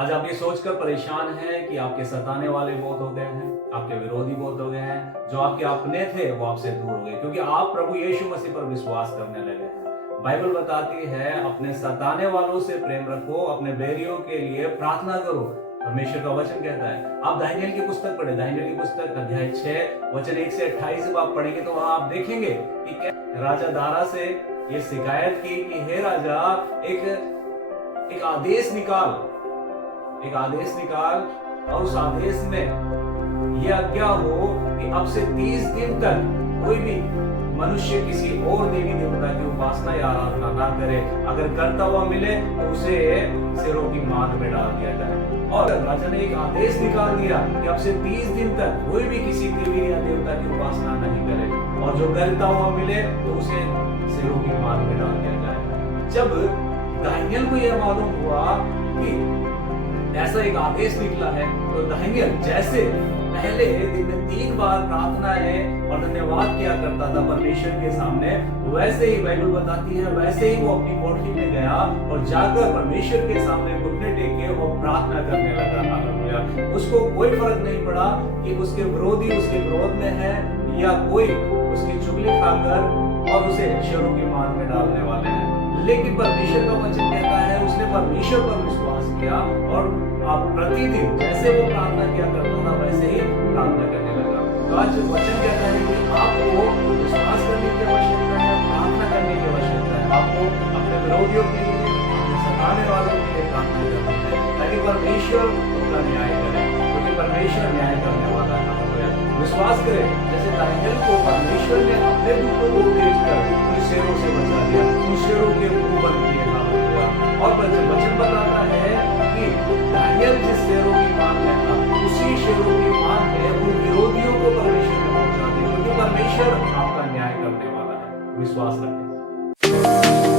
आज आप ये सोचकर परेशान हैं कि आपके सताने वाले बहुत हो गए हैं, आपके विरोधी बहुत हो गए हैं, जो आपके अपने थे वो आपसे दूर हो गए क्योंकि आप प्रभु यीशु मसीह पर विश्वास करने लगे हैं। बाइबल बताती है अपने सताने वालों से प्रेम रखो, अपने बैरियों के लिए प्रार्थना करो। परमेश्वर का वचन कहता है, आप दानियेल की पुस्तक पढ़े, दानियेल की पुस्तक अध्याय 6 वचन 1 से 28 जब आप पढ़ेंगे तो वहां आप देखेंगे कि क्या राजा दारा से ये शिकायत की कि हे राजा, एक आदेश निकाल और उस आदेश में यह आज्ञा हो कि अब से 30 दिन तक कोई भी मनुष्य किसी और देवी देवता की उपासना या आराधना ना करे। अगर करता हुआ मिले तो उसे सिरों की मांग में डाल दिया जाए। और राजा ने एक आदेश निकाल दिया कि अब से 30 दिन तक कोई भी किसी देवी या देवता की उपासना नहीं करे, और जो करता हुआ मिले तो उसे सिरों की मांग में डाल दिया जाए। जब दानियेल को यह मालूम हुआ कि ऐसा एक आदेश निकला है तो दानियेल जैसे पहले दिन में 3 बार प्रार्थना है और धन्यवाद किया करता था परमेश्वर के सामने, वैसे ही बाइबल बताती है वैसे ही वो अपनी कोठरी में गया और जाकर परमेश्वर के सामने घुटने टेके और प्रार्थना करने लगा। हालेलुया। उसको कोई फर्क नहीं पड़ा कि उसके विरोधी उसके विरोध में है या कोई उसकी चुगली खाकर और उसे शेरों की मार में डालने वाले हैं, लेकिन परमेश्वर का वचन कहता है उसने परमेश्वर पर विश्वास किया और प्रतिदिन जैसे वो प्रार्थना किया करता था वैसे ही प्रार्थना करने लगा। तो आज वचन कहता है कि आपको विश्वास करने की आवश्यकता है, प्रार्थना करने की आवश्यकता है। आपको अपने विरोधियों के लिए, अपने सताने वालों के लिए प्रार्थना करनी है ताकि परमेश्वर उनका न्याय करे, क्योंकि परमेश्वर न्याय करने वाला है। विश्वास करें जैसे दानियेल को परमेश्वर ने अपने दूतों को भेजकर उन शेरों से बचा लिया, उन शेरों के मुंह बंद किए। और वचन बताता है कि दानियेल जिस शेरों की मांग में था उसी शेरों की मांग में उन विरोधियों को परमेश्वर ने पहुंचा दिया, क्योंकि परमेश्वर आपका न्याय करने वाला है। विश्वास रखें।